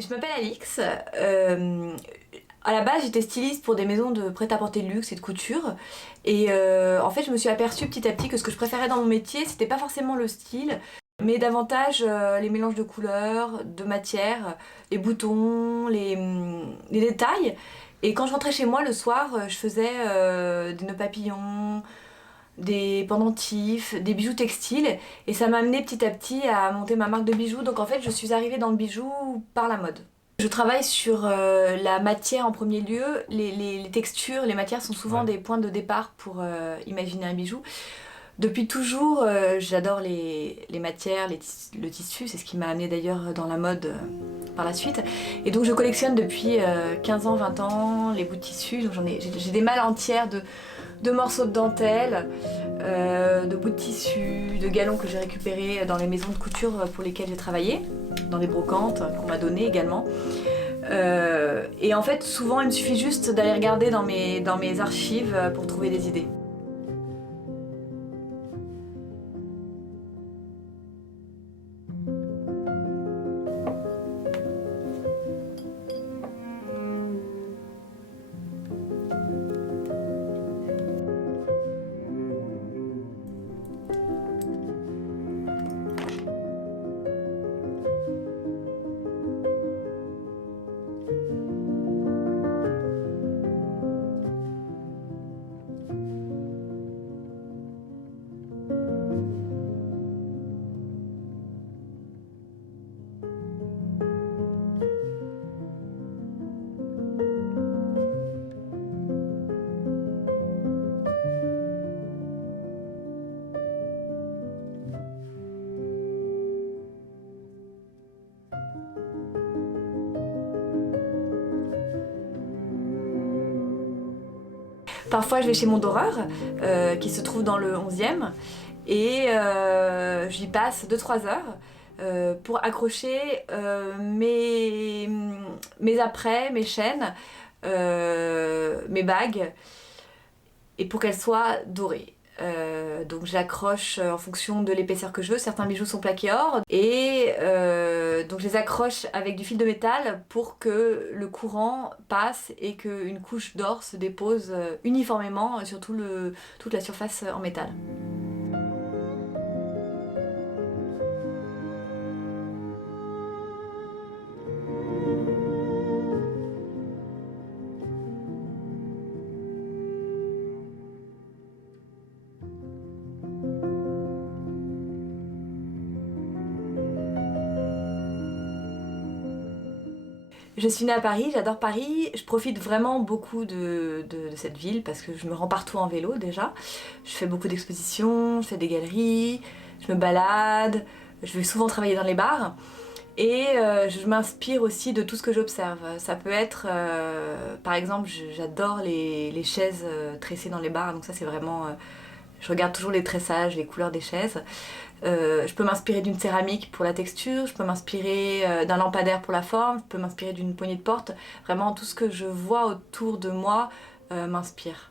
Je m'appelle Alix. À la base, j'étais styliste pour des maisons de prêt-à-porter de luxe et de couture. Et en fait, je me suis aperçue petit à petit que ce que je préférais dans mon métier, c'était pas forcément le style, mais davantage les mélanges de couleurs, de matières, les boutons, les détails. Et quand je rentrais chez moi le soir, je faisais des nœuds papillons, des pendentifs, des bijoux textiles. Et ça m'a amené petit à petit à monter ma marque de bijoux. Donc en fait, je suis arrivée dans le bijou par la mode. Je travaille sur la matière en premier lieu. Les textures, les matières sont souvent des points de départ pour imaginer un bijou. Depuis toujours, j'adore les matières, le tissu, c'est ce qui m'a amené d'ailleurs dans la mode par la suite. Et donc je collectionne depuis 15 ans, 20 ans les bouts de tissu. Donc j'ai des malles entières de morceaux de dentelle, de bouts de tissu, de galons que j'ai récupérés dans les maisons de couture pour lesquelles j'ai travaillé, dans des brocantes qu'on m'a données également. Et en fait, souvent, il me suffit juste d'aller regarder dans mes archives pour trouver des idées. Parfois, je vais chez Mondoreur, qui se trouve dans le 11e, et j'y passe 2-3 heures pour accrocher mes apprêts, mes chaînes, mes bagues, et pour qu'elles soient dorées. Donc j'accroche en fonction de l'épaisseur que je veux. Certains bijoux sont plaqués or et donc je les accroche avec du fil de métal pour que le courant passe et qu'une couche d'or se dépose uniformément sur toute la surface en métal. Je suis née à Paris, j'adore Paris, je profite vraiment beaucoup de cette ville parce que je me rends partout en vélo déjà. Je fais beaucoup d'expositions, je fais des galeries, je me balade, je vais souvent travailler dans les bars et je m'inspire aussi de tout ce que j'observe. Ça peut être, par exemple, j'adore les chaises tressées dans les bars, donc ça c'est vraiment... je regarde toujours les tressages, les couleurs des chaises. Je peux m'inspirer d'une céramique pour la texture, je peux m'inspirer d'un lampadaire pour la forme, je peux m'inspirer d'une poignée de porte. Vraiment, tout ce que je vois autour de moi m'inspire.